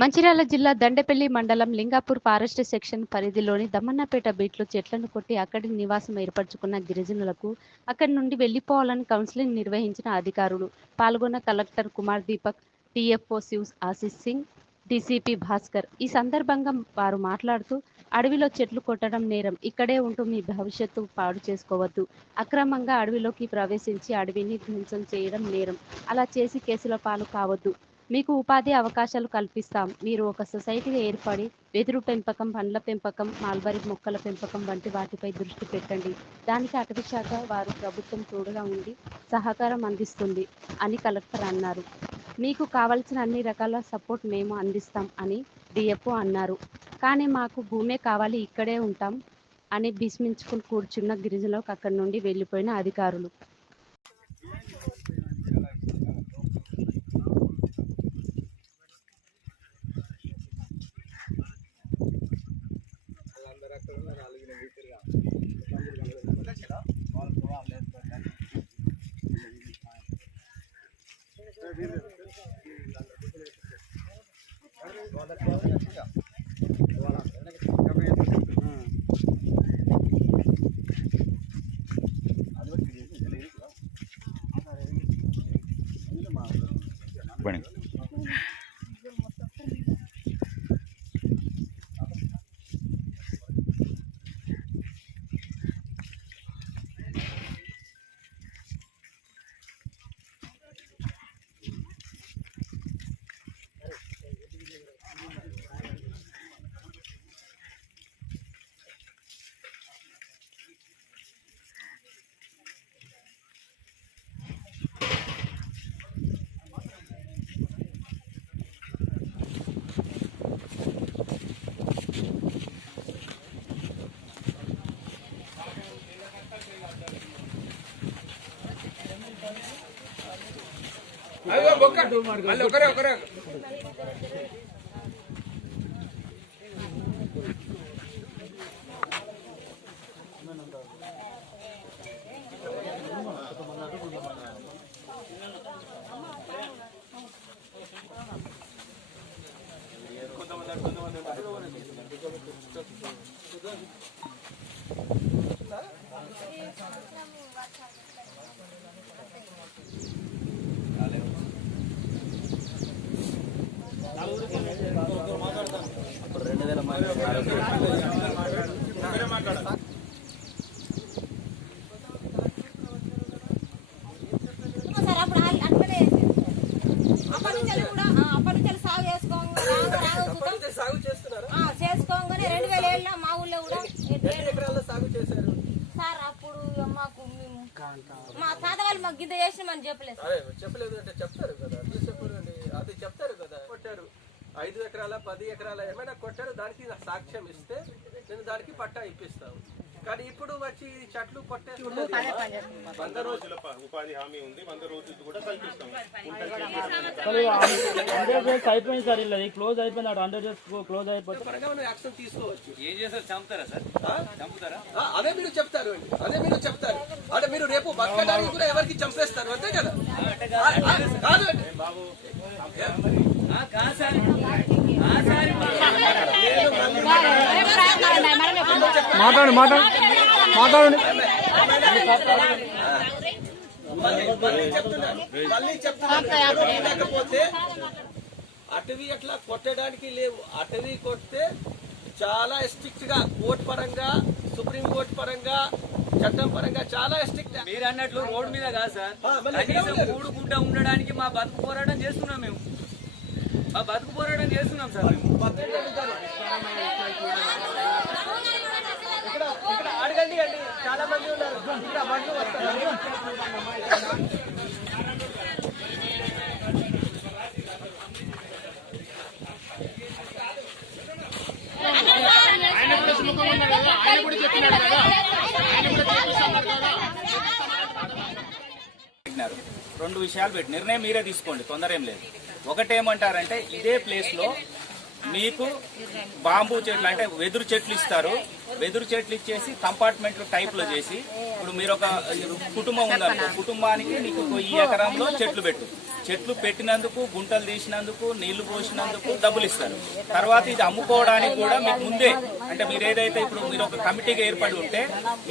మంచిర్యాల జిల్లా దండేపల్లి మండలం Lingapur forest section పరిధిలోని దమ్మన్నపేట బీట్లో చెట్లను కొట్టి అక్కడి నివాసం ఏర్పరచుకున్న గిరిజనులకు అక్కడి నుండి వెళ్లిపోవాలని కౌన్సిలింగ్ నిర్వహించిన అధికారులు. పాల్గొన్న కలెక్టర్ కుమార్ దీపక్, టీఎఫ్ఓ శివ్ ఆశీష్ సింగ్, డీసీపీ భాస్కర్. ఈ సందర్భంగా వారు మాట్లాడుతూ, అడవిలో చెట్లు కొట్టడం నేరం, ఇక్కడే ఉంటూ మీ భవిష్యత్తు పాడు చేసుకోవద్దు. అక్రమంగా అడవిలోకి ప్రవేశించి అడవిని ధ్వంసం చేయడం నేరం. అలా చేసి కేసుల పాలు కావద్దు. మీకు ఉపాధి అవకాశాలు కల్పిస్తాం. మీరు ఒక సొసైటీగా ఏర్పడి వెదురు పెంపకం, పండ్ల పెంపకం, మల్బరీ మొక్కల పెంపకం వంటి వాటిపై దృష్టి పెట్టండి. దానికి అటవీ శాఖ వారు ప్రభుత్వం తోడుగా ఉండి సహకారం అందిస్తుంది అని కలెక్టర్ అన్నారు. మీకు కావాల్సిన అన్ని రకాల సపోర్ట్ మేము అందిస్తాం అని డిఎఫ్ఓ అన్నారు. కానీ మాకు భూమే కావాలి, ఇక్కడే ఉంటాం అని భీష్మించుకుని కూర్చున్న గిరిజనులకు అక్కడి నుండి వెళ్లిపోయిన అధికారులు. చేసుకోగానే 2007 మా ఊళ్ళో కూడా సాగు చేశారు సార్. అప్పుడు మాకు మా తాత వాళ్ళు మాకు గిద్ద చేసినామని చెప్పలేదు. చెప్పలేదు అంటే చెప్తారు కదా, అది చెప్తారు కదా. కొట్టారు 5 ఎకరాల 10 ఎకరాల ఏమైనా కొట్టారు, దానికి సాక్ష్యం ఇస్తే నేను దానికి పట్టా ఇప్పిస్తాను. కానీ ఇప్పుడు వచ్చి చెట్లు కొట్టే 100 రోజుల ఉపాధి హామీ ఉంది, 100 రోజులు కూడా కల్పిస్తాం. అయిపోయింది సార్, ఇలా క్లోజ్ అయిపోయింది. 100 డేస్ క్లోజ్ అయిపోయింది. యాక్షన్ తీసుకోవచ్చు. ఏం చేస్తారు? చంపుతారా సార్? చంపుతారా? అదే మీరు చెప్తారు అండి, అదే మీరు చెప్తారు. అంటే మీరు రేపు బతకడానికి కూడా ఎవరికి చంపేస్తారు అంతే కదా? కాదు అండి బాబు, మాట్లాడండి మాట్లాడండి. మళ్ళీ చెప్తున్నారు, లేకపోతే అటవీ అట్లా కొట్టడానికి లేవు. అటవీ కొడితే చాలా స్ట్రిక్ట్ గా కోర్టు పరంగా, సుప్రీం కోర్టు పరంగా, చట్టం పరంగా చాలా స్ట్రిక్ట్. మీరు అన్నట్లు రోడ్డు మీద కాదు సార్, కనీసం కూడుకుంటా ఉండడానికి మా బతుకు పోరాటం చేస్తున్నాం. మేము మా బతుకు పోరాటం చేస్తున్నాం సార్. ఇక్కడ అడగండి అండి, చాలా మంది ఉన్నారు ఇక్కడ బండ్లు వస్తారు. రెండు విషయాలు పెట్టి నిర్ణయం మీరే తీసుకోండి, తొందర ఏం లేదు. ఒకటేమంటారంటే ఇదే ప్లేస్ లో మీకు బాంబూ చెట్లు అంటే వెదురు చెట్లు ఇస్తారు. వెదురు చెట్లు ఇచ్చేసి కంపార్ట్మెంట్ టైప్ లో చేసి ఇప్పుడు మీరు ఒక కుటుంబం ఉందనుకో, కుటుంబానికి నీకు ఈ ఎకరంలో చెట్లు పెట్టు. చెట్లు పెట్టినందుకు, గుంటలు తీసినందుకు, నీళ్లు పోసినందుకు డబ్బులు ఇస్తారు. తర్వాత ఇది అమ్ముకోవడానికి కూడా మీకు ముందే, అంటే మీరు ఏదైతే ఇప్పుడు మీరు ఒక కమిటీగా ఏర్పడి ఉంటే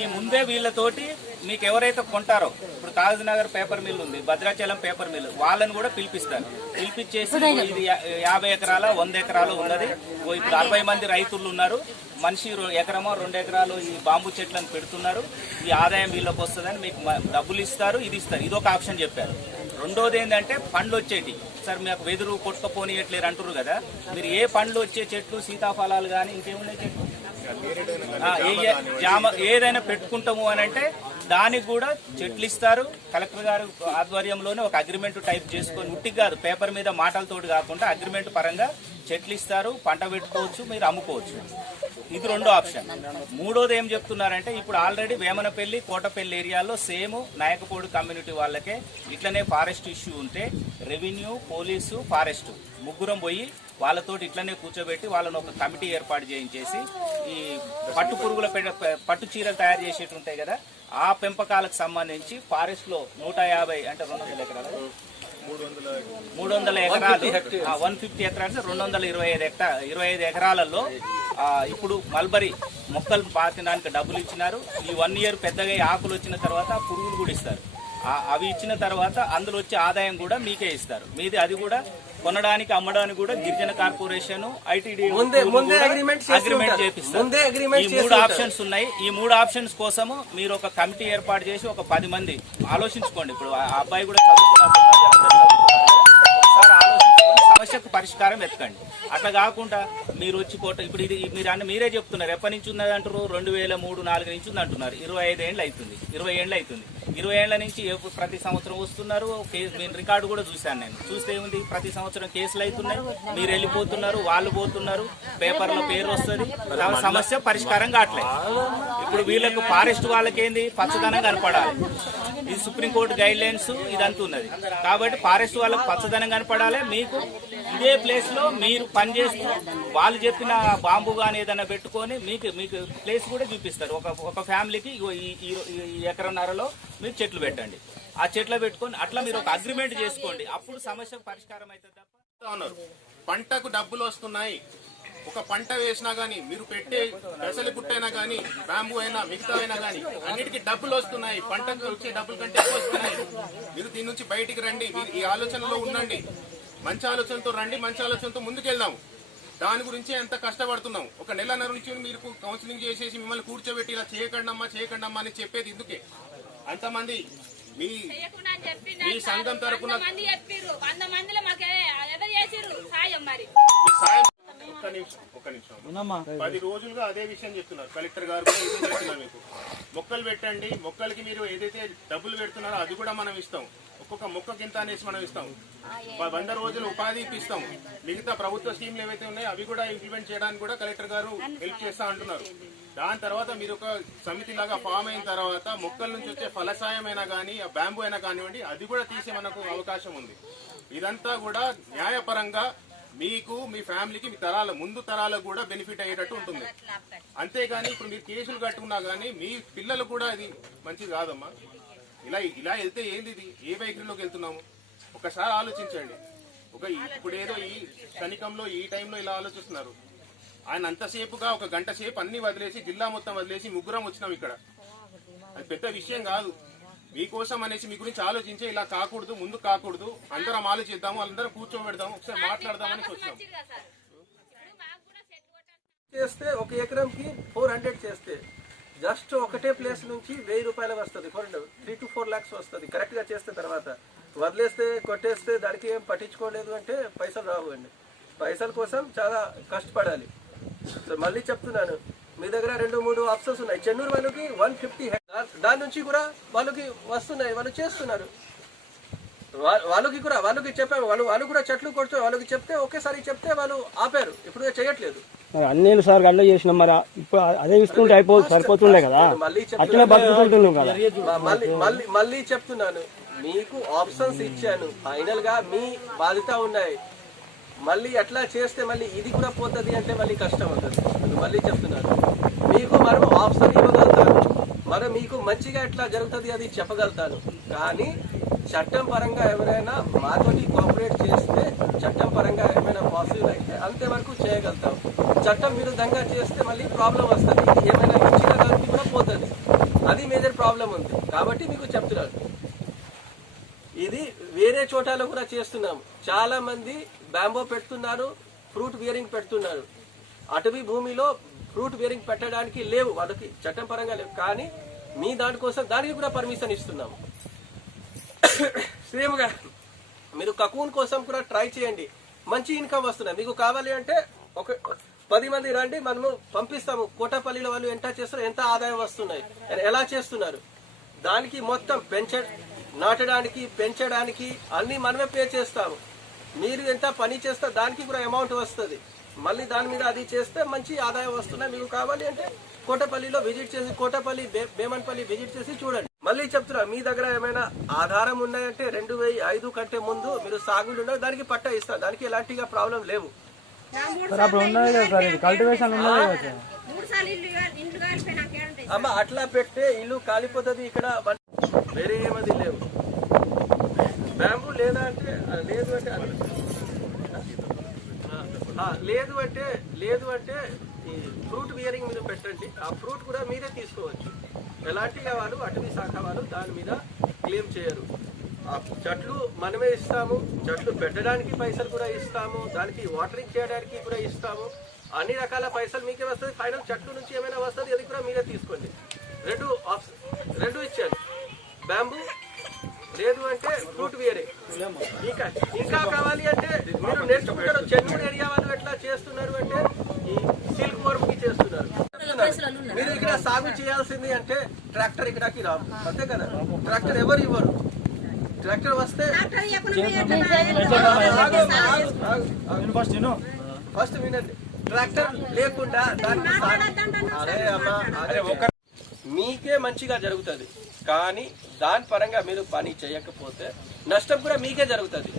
ఈ ముందే వీళ్ళతోటి మీకు ఎవరైతే కొంటారో, ఇప్పుడు తాజ్నగర్ పేపర్ మిల్ ఉంది, భద్రాచలం పేపర్ మిల్, వాళ్ళని కూడా పిలిపిస్తారు. పిలిపించేసి ఇది 50 ఎకరాల 100 ఎకరాలు ఉన్నది, ఇప్పుడు 40 మంది రైతులు ఉన్నారు, మనిషి ఎకరమో 2 ఎకరాలు ఈ బాంబు చెట్లను పెడుతున్నారు, ఈ ఆదాయం వీళ్ళకి వస్తుందని మీకు డబ్బులు ఇస్తారు, ఇది ఇస్తారు. ఇది ఒక ఆప్షన్ చెప్పారు. రెండోది ఏంటంటే పండ్లు వచ్చేటి సార్, మీకు వెదురు కొట్టుకపోనియట్లేరు అంటారు కదా, మీరు ఏ పండ్లు వచ్చే చెట్లు, సీతాఫలాలు కానీ ఇంకేమున్నాయి చెట్లు, జామ ఏదైనా పెట్టుకుంటాము అని అంటే దానికి కూడా చెట్లు ఇస్తారు. కలెక్టర్ గారు ఆధ్వర్యంలోనే ఒక అగ్రిమెంట్ టైప్ చేసుకొని, ఉట్టికి కాదు పేపర్ మీద మాటలతోటి కాకుండా అగ్రిమెంట్ పరంగా చెట్లు ఇస్తారు, పంట పెట్టుకోవచ్చు, మీరు అమ్ముకోవచ్చు. ఇది రెండో ఆప్షన్. మూడోది ఏం చెప్తున్నారంటే, ఇప్పుడు ఆల్రెడీ వేమనపల్లి, కోటపల్లి ఏరియాలో సేమ్ నాయకపోడు కమ్యూనిటీ వాళ్ళకే ఇట్లనే ఫారెస్ట్ ఇష్యూ ఉంటే రెవెన్యూ, పోలీసు, ఫారెస్ట్ ముగ్గురం పోయి వాళ్ళతోటి ఇట్లనే కూర్చోబెట్టి వాళ్ళని ఒక కమిటీ ఏర్పాటు చేయించేసి ఈ పట్టు పురుగుల పట్టు చీరలు తయారు చేసేటి ఉంటాయి కదా, ఆ పెంపకాలకు సంబంధించి ఫారెస్ట్ లో 150 అంటే 200 ఎకరాలు 300 ఎకరాలు 150 ఎకరాలు 225 ఎకరాలలో ఇప్పుడు మల్బరీ మొక్కలు పాతినానికి డబ్బులు ఇచ్చినారు. ఈ 1 ఇయర్ పెద్దగా ఆకులు వచ్చిన తర్వాత పురుగులు కూడా ఇస్తారు. అవి ఇచ్చిన తర్వాత అందులో వచ్చే ఆదాయం కూడా మీకే ఇస్తారు. మీది అది కూడా కొనడానికి, అమ్మడానికి కూడా గిరిజన కార్పొరేషన్, ఐటీడీ అగ్రిమెంట్ చేపిస్తారు. ఈ 3 ఆప్షన్స్ ఉన్నాయి. ఈ 3 ఆప్షన్స్ కోసము మీరు ఒక కమిటీ ఏర్పాటు చేసి ఒక 10 మంది ఆలోచించుకోండి. ఇప్పుడు ఆ అబ్బాయి కూడా చదువుకున్నారు, ఒకసారి ఆలోచించుకొని సమస్యకు పరిష్కారం వెతకండి. అట్లా కాకుండా మీరు వచ్చి ఇప్పుడు ఇది మీరే చెప్తున్నారు, ఎప్పటి నుంచి ఉన్నది అంటారు, 2003-4 నుంచి ఉంది అంటున్నారు. 25 ఏళ్ళు అవుతుంది, 20 ఏళ్ళు అవుతుంది. 20 ఏళ్ల నుంచి ప్రతి సంవత్సరం వస్తున్నారు. నేను రికార్డు కూడా చూశాను. నేను చూస్తే ఏముంది, ప్రతి సంవత్సరం కేసులు అవుతున్నాయి, మీరు వెళ్ళిపోతున్నారు, వాళ్ళు పోతున్నారు, పేపర్లో పేరు వస్తుంది, సమస్య పరిష్కారం కావట్లేదు. ఇప్పుడు వీళ్ళకు ఫారెస్ట్ వాళ్ళకేంది, పచ్చదనం కనపడాలి. ఇది సుప్రీంకోర్టు గైడ్ లైన్స్ ఇదంతా ఉన్నది. కాబట్టి ఫారెస్ట్ వాళ్ళకు పచ్చదనం కనపడాలి. మీకు ఇదే ప్లేస్ లో మీరు పనిచేస్తూ వాళ్ళు చెప్పిన బాంబు గానీ ఏదైనా పెట్టుకొని మీకు ప్లేస్ కూడా చూపిస్తారు. ఒక ఫ్యామిలీకి ఈ ఎకరన్నరలో మీరు చెట్లు పెట్టండి. ఆ చెట్లు పెట్టుకొని అట్లా మీరు ఒక అగ్రిమెంట్ చేసుకోండి. అప్పుడు సమస్య పరిష్కారం అవుతుంది తప్ప. పంటకు డబ్బులు వస్తున్నాయి. ఒక పంట వేసినా గానీ, మీరు పెట్టే పెసలి పుట్టైనా గానీ, బ్యాంబూ అయినా, మిగతా అయినా గానీ అన్నిటికీ డబ్బులు వస్తున్నాయి. పంటకు వచ్చే డబ్బులు కంటే ఎక్కువ వస్తున్నాయి. మీరు దీని నుంచి బయటికి రండి. మీరు ఈ ఆలోచనలో ఉండండి. మంచి ఆలోచనతో రండి, మంచి ఆలోచనతో ముందుకెళ్దాం. దాని గురించి ఎంత కష్టపడుతున్నాం. ఒక నెలన్నర నుంచి మీరు కౌన్సిలింగ్ చేసేసి మిమ్మల్ని కూర్చోబెట్టి ఇలా చేయకండమ్మా అని చెప్పేది ఎందుకే? అంతమంది మీ సంఘం తరపున ఒక్క నిమిషం 10 రోజులుగా అదే విషయం చెప్తున్నారు. కలెక్టర్ గారు కూడా ఇదే చెప్తున్నారు. మీకు మొక్కలు పెట్టండి, మొక్కలకి మీరు ఏదైతే డబ్బులు పెడుతున్నారో అది కూడా మనం ఇస్తాం. ఒక్కొక్క మొక్క కింద అనేసి మనం ఇస్తాం. 100 రోజులు ఉపాధి ఇప్పిస్తాం. మిగతా ప్రభుత్వ స్కీమ్లు ఏవైతే ఉన్నాయో అవి కూడా ఇంప్లిమెంట్ చేయడానికి కూడా కలెక్టర్ గారు హెల్ప్ చేస్తా అంటున్నారు. దాని తర్వాత మీరు ఒక సమితి లాగా ఫామ్ అయిన తర్వాత మొక్కల నుంచి వచ్చే ఫలసాయం అయినా కానీ, బ్యాంబూ అయినా కానివ్వండి, అది కూడా తీసే మనకు అవకాశం ఉంది. ఇదంతా కూడా న్యాయపరంగా మీకు, మీ ఫ్యామిలీకి, మీ ముందు తరాలకు కూడా బెనిఫిట్ అయ్యేటట్టు ఉంటుంది. అంతేగాని ఇప్పుడు మీరు కేసులు కట్టుకున్నా గానీ మీ పిల్లలు కూడా అది మంచిది కాదమ్మా. ఇలా వెళ్తే ఏంది, ఇది ఏ వైఖరిలోకి వెళ్తున్నాము? ఒకసారి ఆలోచించండి. ఇప్పుడు ఏదో ఈ క్షణికంలో ఈ టైంలో ఇలా ఆలోచిస్తున్నారు. ఆయన అంతసేపుగా 1 గంట సేపు అన్ని వదిలేసి, జిల్లా మొత్తం వదిలేసి ముగ్గురం వచ్చినాం ఇక్కడ. అది పెద్ద విషయం కాదు. మీకోసం అనేసి మీ గురించి ఆలోచించే ఇలా కాకూడదు, ముందు కాకూడదు, అందరం ఆలోచిద్దాము, వాళ్ళందరం కూర్చోబెడదాము, ఒకసారి మాట్లాడదామని వచ్చాం. చేస్తే 1 ఎకరంకి 400 చేస్తే జస్ట్ ఒకటే ప్లేస్ నుంచి 1000 రూపాయలు వస్తుంది. 3 to 4 lakhs వస్తుంది కరెక్ట్ గా చేస్తే. తర్వాత వదిలేస్తే, కొట్టేస్తే, దానికి ఏం పట్టించుకోలేదు అంటే పైసలు రావు అండి. పైసల కోసం చాలా కష్టపడాలి. సో మళ్ళీ చెప్తున్నాను, మీ దగ్గర 2-3 ఆప్షన్స్ ఉన్నాయి. చెన్నూరు వాళ్ళకి 150 దాని నుంచి కూడా వాళ్ళకి వస్తున్నాయి, వాళ్ళు చేస్తున్నారు. వాళ్ళకి చెప్పాము, వాళ్ళు కూడా చెట్లు కొడుతూ వాళ్ళకి చెప్తే ఒకేసారి చెప్తే వాళ్ళు ఆపారు. ఇప్పుడు చేయట్లేదు. అన్ని సార్ గడ్డ చేసినాం, మరి ఇప్పుడు అదే ఇస్తుంటే సరిపోతుండే కదా, అట్లనే బతుకుతుంటున్నాం కదా. మళ్ళీ చెప్తున్నాను, మీకు ఆప్షన్స్ ఇచ్చాను, ఫైనల్ గా మీ బాధ్యత ఉన్నాయి. మళ్ళీ అట్లా చేస్తే మళ్ళీ ఇది కూడా పోతుంది అంటే మళ్ళీ కష్టం అవుతుంది. మళ్ళీ చెప్తున్నాను, మీకు మనం ఆప్షన్ ఇవ్వగలుగుతాను, మరి మీకు మంచిగా ఎట్లా జరుగుతుంది అది చెప్పగలుగుతాను, కానీ చట్టం పరంగా ఎవరైనా మాతోటి కోఆపరేట్ చేస్తే చట్టం పరంగా ఏమైనా పాసిబుల్ అయితే అంతవరకు చేయగలుగుతాం. చట్టం విరుద్ధంగా చేస్తే మళ్ళీ ప్రాబ్లం వస్తుంది, ఏమైనా ఇచ్చిన దానికి కూడా పోతుంది. అది మేజర్ ప్రాబ్లం ఉంది. కాబట్టి మీకు చెప్తున్నాను, ఇది వేరే చోటాలో కూడా చేస్తున్నాము. చాలా మంది బ్యాంబో పెడుతున్నారు, ఫ్రూట్ బియరింగ్ పెడుతున్నారు. అటవీ భూమిలో ఫ్రూట్ బియరింగ్ పెట్టడానికి లేవు, వాళ్ళకి చట్టం పరంగా లేవు, కానీ మీ దానికోసం దానికి కూడా పర్మిషన్ ఇస్తున్నాము. సేమ్ గా మీరు కకూన్ కోసం కూడా ట్రై చేయండి, మంచి ఇన్కమ్ వస్తుంది. మీకు కావాలి అంటే ఒక 10 మంది రండి, మనము పంపిస్తాము. కోటపల్లిలో వాళ్ళు ఎంత చేస్తారు, ఎంత ఆదాయం వస్తున్నాయి, ఎలా చేస్తున్నారు, దానికి మొత్తం నాటడానికి పెంచడానికి అన్ని మనమే పే చేస్తాము. మీరు ఎంత పని చేస్తే దానికి కూడా అమౌంట్ వస్తుంది. మళ్ళీ దాని మీద అది చేస్తే మంచి ఆదాయం వస్తున్నాయి. మీకు కావాలి అంటే కోటపల్లిలో విజిట్ చేసి, కోటపల్లి బేమన్పల్లి విజిట్ చేసి చూడండి. మళ్ళీ చెప్తున్నా, మీ దగ్గర ఏమైనా ఆధారం ఉన్నాయంటే 2005 కంటే ముందు మీరు సాగులు ఉన్నారు, దానికి పట్టా ఇస్తారు, దానికి ఎలాంటిగా ప్రాబ్లం లేవు. అమ్మ అట్లా పెడితే ఇల్లు కాలిపోతుంది. ఇక్కడ వేరే ఏమది లేవు. బ్యాంబూ లేదా అంటే లేదు అంటే ఈ ఫ్రూట్ బియరింగ్ మీద పెట్టండి. ఆ ఫ్రూట్ కూడా మీరే తీసుకోవచ్చు. ఎలాంటిగా వాళ్ళు అటవీ శాఖ వాళ్ళు దాని మీద క్లెయిమ్ చేయరు. ఆ చెట్లు మనమే ఇస్తాము, చెట్లు పెట్టడానికి పైసలు కూడా ఇస్తాము, దానికి వాటరింగ్ చేయడానికి కూడా ఇస్తాము. అన్ని రకాల పైసలు మీకే వస్తుంది. ఫైనల్ చెట్లు నుంచి ఏమైనా వస్తుంది, అది కూడా మీరే తీసుకోండి. రెండు ఇచ్చాను, బ్యాంబూ లేదు అంటే ఫ్రూట్ బియరింగ్. ఇంకా కావాలి అంటే మీరు నేర్చుకుంటారు. చెన్నూరు ఏరియా వాళ్ళు ఎట్లా చేస్తున్నారు అంటే ఈ సిల్క్ వర్క్ కి చేస్తున్నారు. మీరు ఇక్కడ సాగు చేయాల్సింది అంటే ట్రాక్టర్ ఇక్కడికి రావు, అంతే కదా. ట్రాక్టర్ ఎవరు ఇవ్వరు. ట్రాక్టర్ వస్తే ఫస్ట్ వినండి, ట్రాక్టర్ లేకుండా దానికి మీకే మంచిగా జరుగుతుంది, కానీ దాని పరంగా మీరు పని చేయకపోతే నష్టం కూడా మీకే జరుగుతుంది.